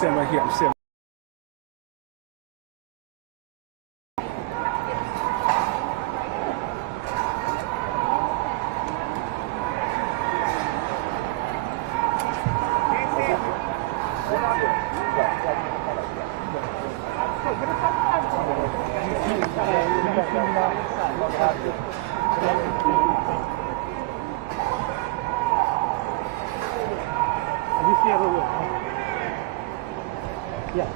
sitting right here. I'm sitting. Yeah.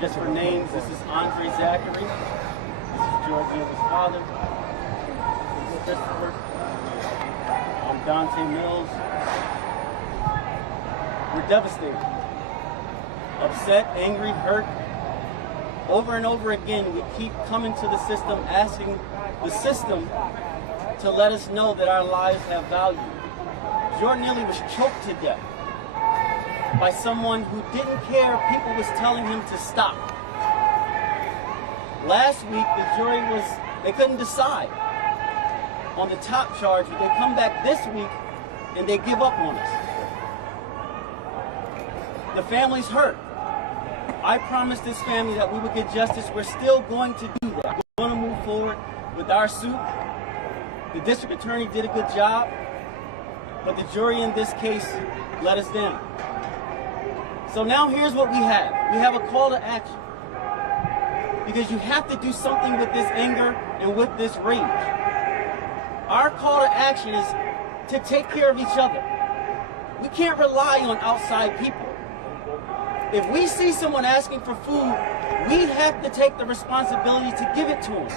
Just for names, this is Andre Zachary. This is Georgiana's father. This is Christopher. I'm Dante Mills. We're devastated, upset, angry, hurt. Over and over again, we keep coming to the system, asking the system to let us know that our lives have value. Jordan Neely was choked to death by someone who didn't care if people was telling him to stop. Last week, the jury they couldn't decide on the top charge, but they come back this week and they give up on us. The family's hurt. I promised this family that we would get justice. We're still going to do that. We're going to move forward with our suit. The district attorney did a good job, but the jury in this case let us down. So now here's what we have. We have a call to action. Because you have to do something with this anger and with this rage. Our call to action is to take care of each other. We can't rely on outside people. If we see someone asking for food, we have to take the responsibility to give it to them.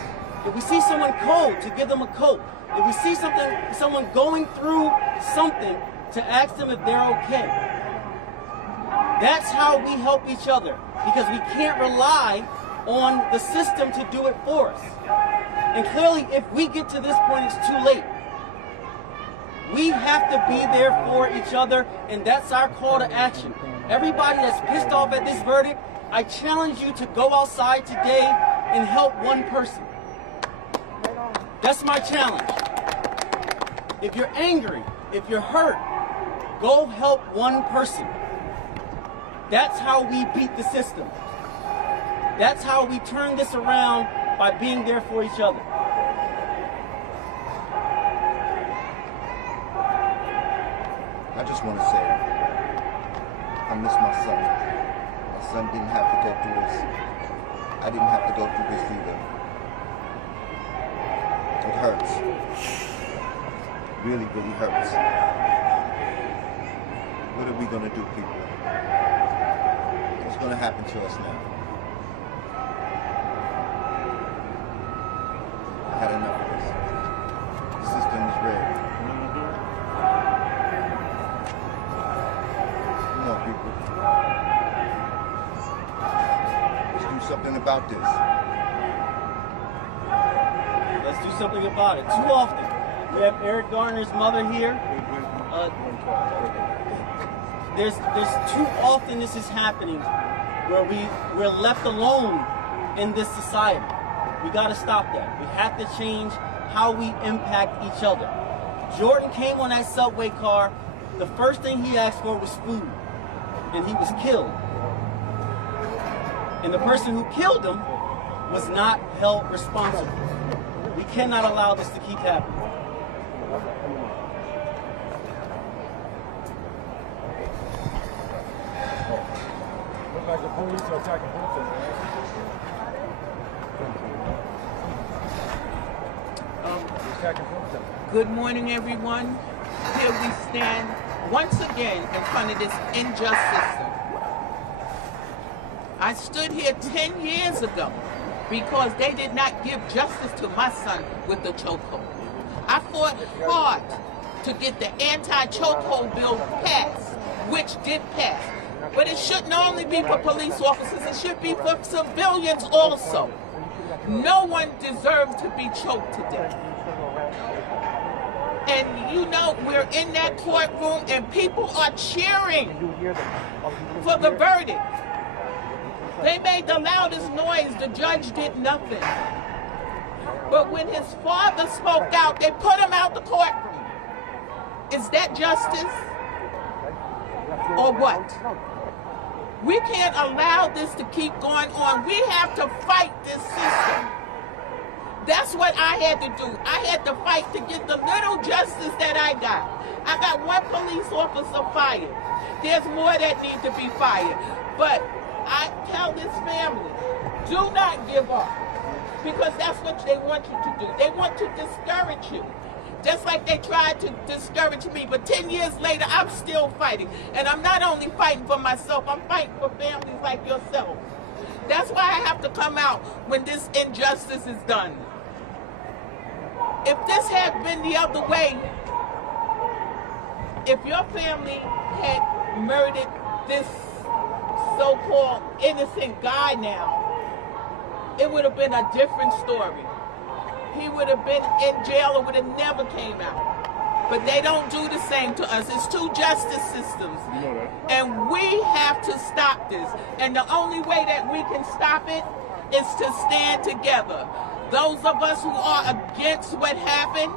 If we see someone cold, to give them a coat. If we see someone going through something, to ask them if they're okay. That's how we help each other, because we can't rely on the system to do it for us. And clearly, if we get to this point, it's too late. We have to be there for each other, and that's our call to action. Everybody that's pissed off at this verdict, I challenge you to go outside today and help one person. That's my challenge. If you're angry, if you're hurt, go help one person. That's how we beat the system. That's how we turn this around, by being there for each other. I just want to say, I miss my son. My son didn't have to go through this. I didn't have to go through this either. It hurts. Really, really hurts. What are we going to do, people? What's going to happen to us now? I had enough of this. The system is rigged. Come on, people. Let's do something about this. Let's do something about it. Too often, we have Eric Garner's mother here. There's too often this is happening where we're left alone in this society. We got to stop that. We have to change how we impact each other. Jordan came on that subway car. The first thing he asked for was food, and he was killed. And the person who killed him was not held responsible. We cannot allow this to keep happening. Looks like the police are attacking protesters. Good morning, everyone. Here we stand once again in front of this unjust system. I stood here 10 years ago because they did not give justice to my son with the chokehold. I fought hard to get the anti-chokehold bill passed, which did pass. But it shouldn't only be for police officers, it should be for civilians also. No one deserves to be choked to death. And you know, we're in that courtroom and people are cheering for the verdict. They made the loudest noise, the judge did nothing. But when his father spoke out, they put him out the courtroom. Is that justice? Or what? We can't allow this to keep going on. We have to fight this system. That's what I had to do. I had to fight to get the little justice that I got. I got one police officer fired. There's more that need to be fired. But I tell this family, do not give up. Because that's what they want you to do. They want to discourage you. Just like they tried to discourage me. But 10 years later, I'm still fighting. And I'm not only fighting for myself, I'm fighting for families like yourself. That's why I have to come out when this injustice is done. If this had been the other way, if your family had murdered this so-called innocent guy now, it would have been a different story. He would have been in jail or would have never came out. But they don't do the same to us. It's two justice systems. You know that. And we have to stop this. And the only way that we can stop it is to stand together. Those of us who are against what happened,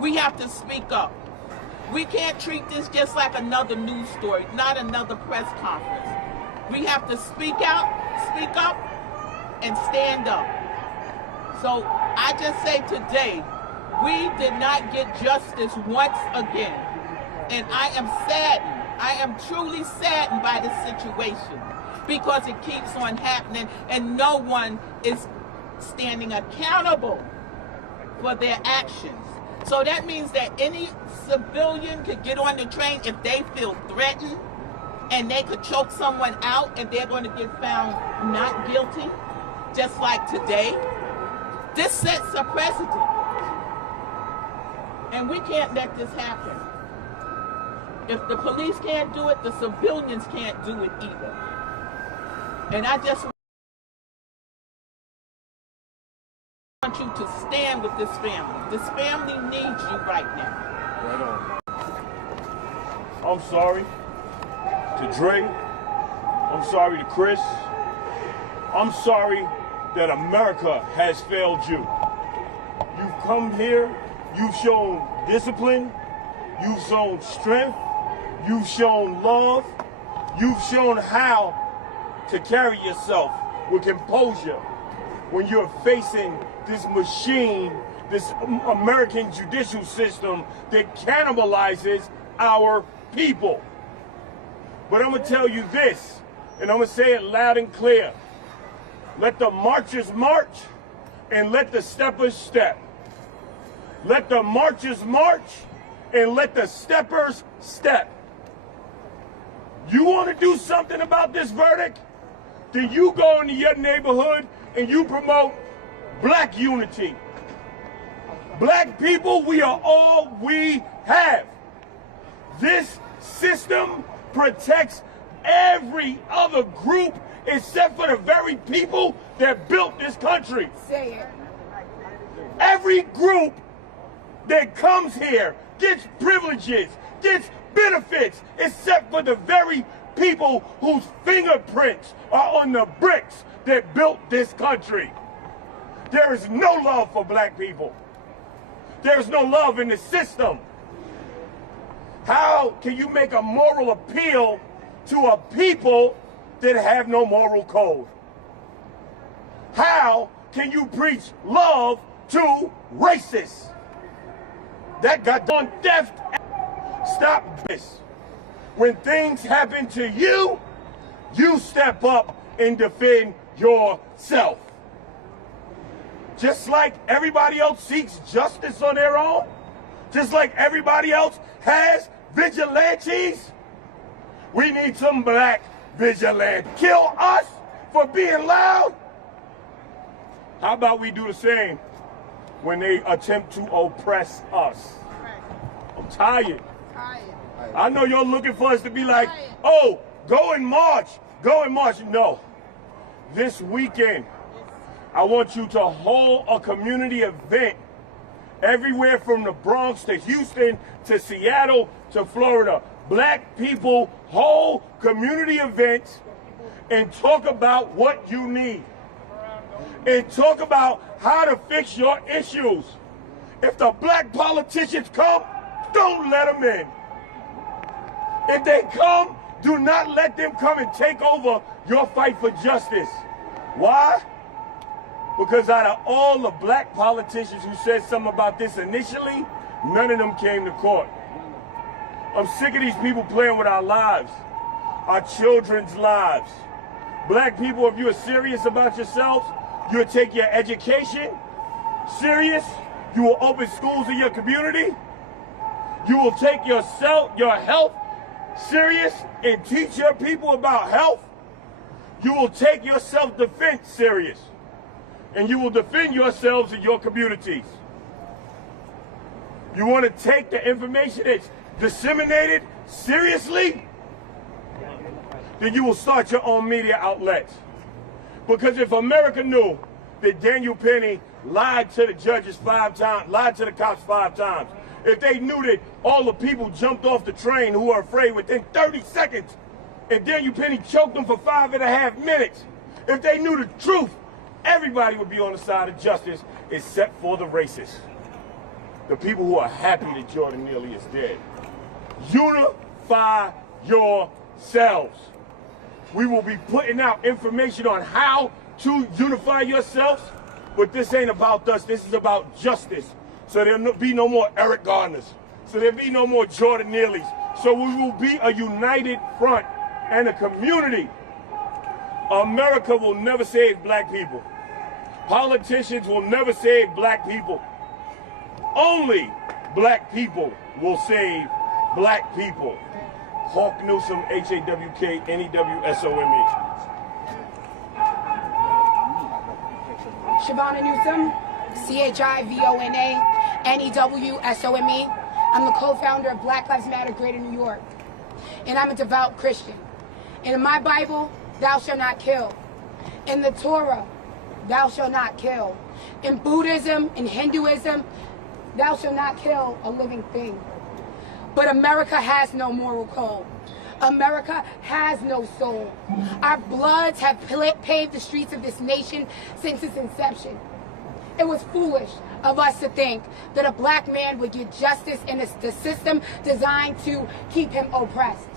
we have to speak up. We can't treat this just like another news story, not another press conference. We have to speak out, speak up, and stand up. So I just say today, we did not get justice once again. And I am saddened. I am truly saddened by this situation because it keeps on happening and no one is standing accountable for their actions. So that means that any civilian could get on the train if they feel threatened and they could choke someone out and they're going to get found not guilty, just like today. This sets a precedent. And we can't let this happen. If the police can't do it, the civilians can't do it either. And I just want you to stand with this family. This family needs you right now. Right on. I'm sorry to Dre. I'm sorry to Chris. I'm sorry that America has failed you. You've come here, you've shown discipline, you've shown strength, you've shown love, you've shown how to carry yourself with composure when you're facing this machine, this American judicial system that cannibalizes our people. But I'm gonna tell you this, and I'm gonna say it loud and clear. Let the marchers march and let the steppers step. Let the marchers march and let the steppers step. You want to do something about this verdict? Then you go into your neighborhood and you promote black unity. Black people, we are all we have. This system protects every other group except for the very people that built this country. Say it. Every group that comes here gets privileges, gets benefits, except for the very people whose fingerprints are on the bricks that built this country. There is no love for black people. There is no love in the system. How can you make a moral appeal to a people that have no moral code? How can you preach love to racists that got on theft? Stop this. When things happen to you, you step up and defend yourself. Just like everybody else seeks justice on their own, just like everybody else has vigilantes, we need some black vigilantes. Kill us for being loud? How about we do the same when they attempt to oppress us? I'm tired. I know you're looking for us to be like, oh, go and march. Go and march. No. This weekend, I want you to hold a community event everywhere from the Bronx to Houston to Seattle to Florida. Black people hold community events and talk about what you need. And talk about how to fix your issues. If the black politicians come, don't let them in. If they come, do not let them come and take over your fight for justice. Why? Because out of all the black politicians who said something about this initially, none of them came to court. I'm sick of these people playing with our lives, our children's lives. Black people, if you are serious about yourselves, you'll take your education serious. You will open schools in your community. You will take your health serious and teach your people about health. You will take your self-defense serious. And you will defend yourselves in your communities. You want to take the information that's disseminated seriously? Then you will start your own media outlets. Because if America knew that Daniel Penny lied to the judges 5 times, lied to the cops 5 times, if they knew that all the people jumped off the train who were afraid within 30 seconds, and Daniel Penny choked them for 5.5 minutes, if they knew the truth, everybody would be on the side of justice except for the racists. The people who are happy that Jordan Neely is dead. Unify yourselves. We will be putting out information on how to unify yourselves, but this ain't about us. This is about justice. So there'll be no more Eric Garners. So there'll be no more Jordan Neelys. So we will be a united front and a community. America will never save black people. Politicians will never save black people. Only black people will save black people. Hawk Newsom, H-A-W-K-N-E-W-S-O-M-E. Shavonna Newsom, C-H-I-V-O-N-A-N-E-W-S-O-M-E. I'm the co-founder of Black Lives Matter Greater New York. And I'm a devout Christian. And in my Bible, thou shalt not kill. In the Torah, thou shalt not kill. In Buddhism, in Hinduism, thou shalt not kill a living thing. But America has no moral code. America has no soul. Our bloods have paved the streets of this nation since its inception. It was foolish of us to think that a black man would get justice in the system designed to keep him oppressed.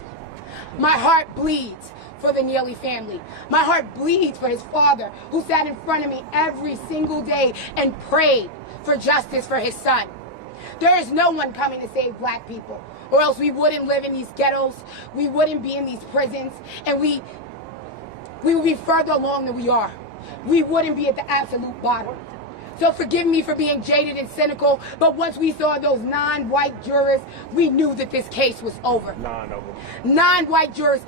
My heart bleeds for the Neely family. My heart bleeds for his father, who sat in front of me every single day and prayed for justice for his son. There is no one coming to save black people, or else we wouldn't live in these ghettos, we wouldn't be in these prisons, and we would be further along than we are. We wouldn't be at the absolute bottom. So forgive me for being jaded and cynical, but once we saw those 9 white jurors, we knew that this case was over. 9 of them. 9 white jurors.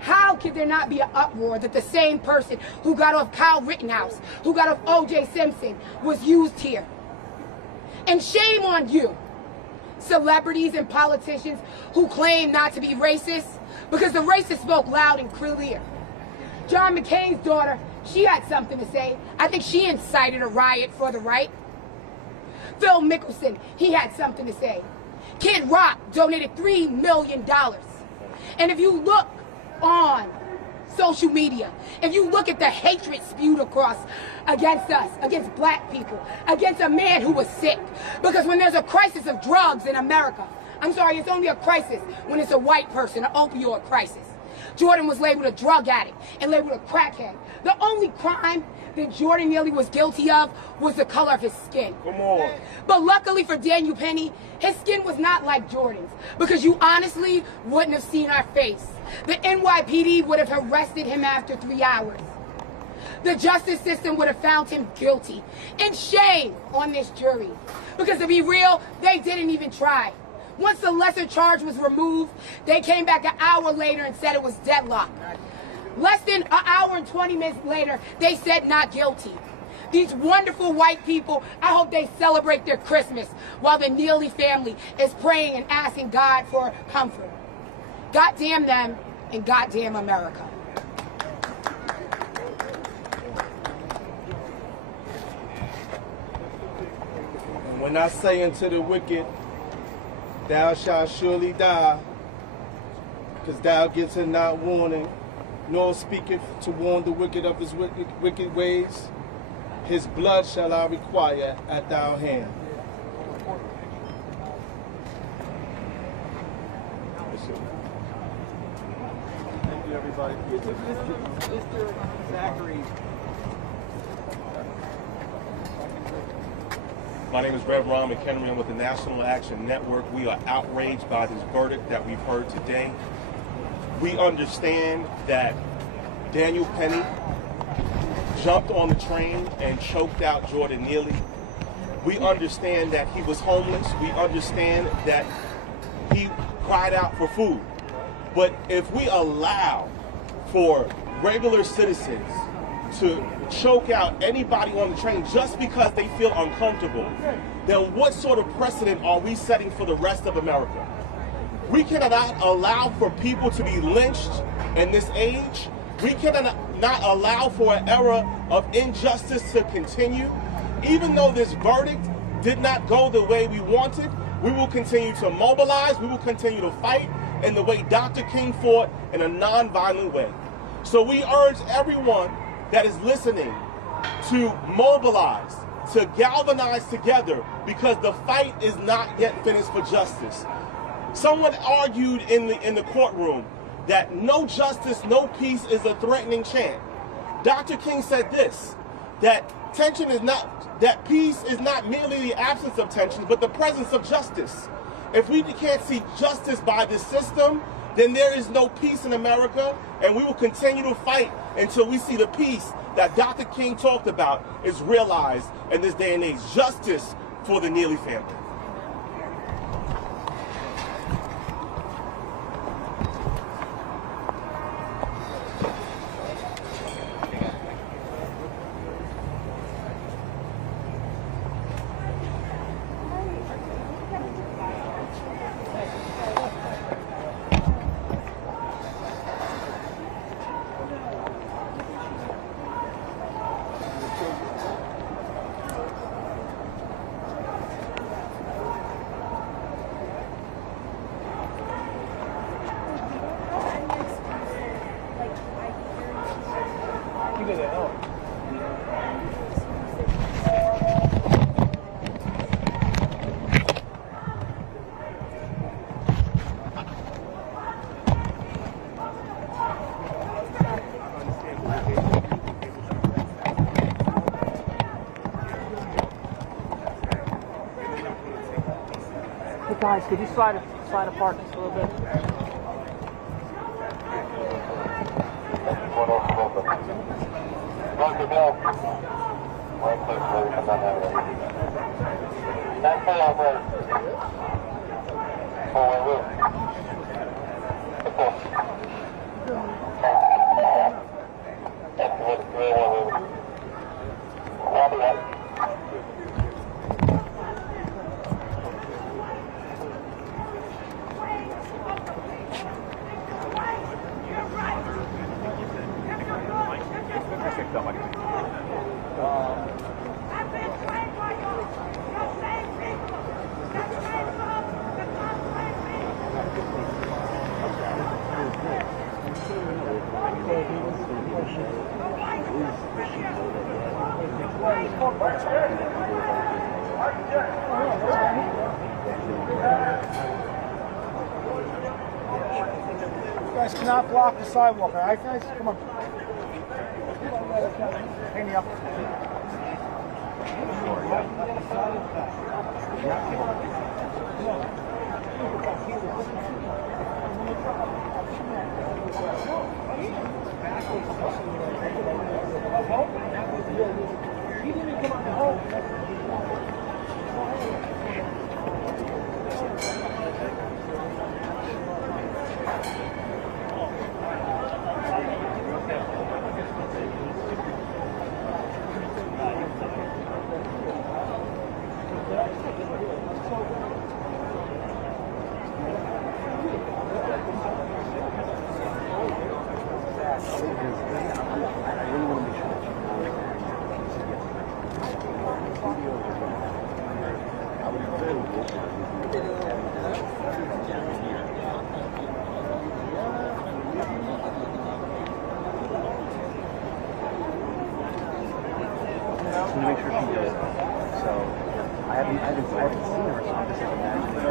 How could there not be an uproar that the same person who got off Kyle Rittenhouse, who got off O.J. Simpson, was used here? And shame on you, celebrities and politicians who claim not to be racist, because the racists spoke loud and clear. John McCain's daughter, she had something to say. I think she incited a riot for the right. Phil Mickelson, he had something to say. Kid Rock donated $3 million. And if you look on social media, if you look at the hatred spewed across against us, against black people, against a man who was sick, because when there's a crisis of drugs in America, I'm sorry, it's only a crisis when it's a white person, an opioid crisis. Jordan was labeled a drug addict and labeled a crackhead. The only crime that Jordan Neely was guilty of was the color of his skin. Come on. But luckily for Daniel Penny, his skin was not like Jordan's, because you honestly wouldn't have seen our face. The NYPD would have arrested him after 3 hours. The justice system would have found him guilty. And shame on this jury. Because to be real, they didn't even try. Once the lesser charge was removed, they came back an hour later and said it was deadlock. Less than an hour and 20 minutes later, they said not guilty. These wonderful white people, I hope they celebrate their Christmas while the Neely family is praying and asking God for comfort. God damn them and God damn America. And when I say unto the wicked, thou shalt surely die, because thou givest him not warning, nor speaketh to warn the wicked of his wicked ways, his blood shall I require at thy hand. Thank you, everybody. Mr. Zachary. My name is Rev. Ron McHenry. I'm with the National Action Network. We are outraged by this verdict that we've heard today. We understand that Daniel Penny jumped on the train and choked out Jordan Neely. We understand that he was homeless. We understand that he cried out for food. But if we allow for regular citizens to choke out anybody on the train just because they feel uncomfortable, then what sort of precedent are we setting for the rest of America? We cannot allow for people to be lynched in this age. We cannot allow for an era of injustice to continue. Even though this verdict did not go the way we wanted, we will continue to mobilize, we will continue to fight in the way Dr. King fought, in a non-violent way. So we urge everyone that is listening to mobilize, to galvanize together, because the fight is not yet finished for justice. Someone argued in the courtroom that no justice, no peace is a threatening chant. Dr. King said this, that tension is not, that peace is not merely the absence of tension, but the presence of justice. If we can't see justice by this system, then there is no peace in America, and we will continue to fight until we see the peace that Dr. King talked about is realized in this day and age. Justice for the Neely family. Hey guys, could you slide apart just a little bit? You guys cannot block the sidewalk, all right, guys? Come on. Hang me up. to make sure she did. So I haven't seen her, so I'm just imagining.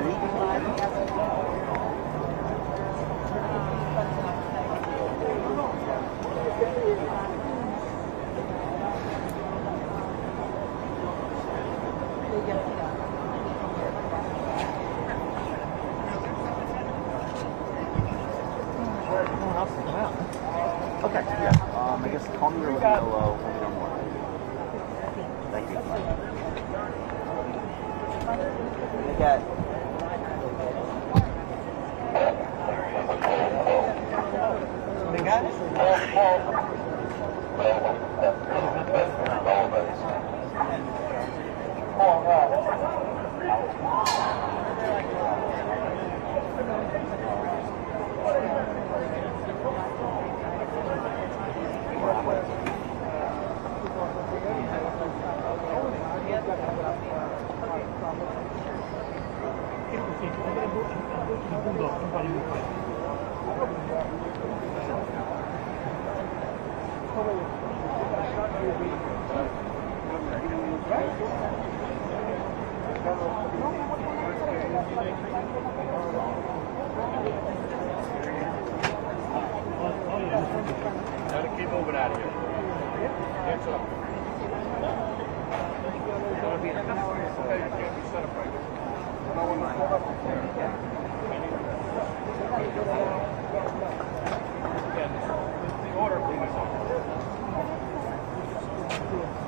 Okay, yeah. I guess call me or let me know when you know more. Thank you. They got. Keep moving out of here. Hands up. The order, please.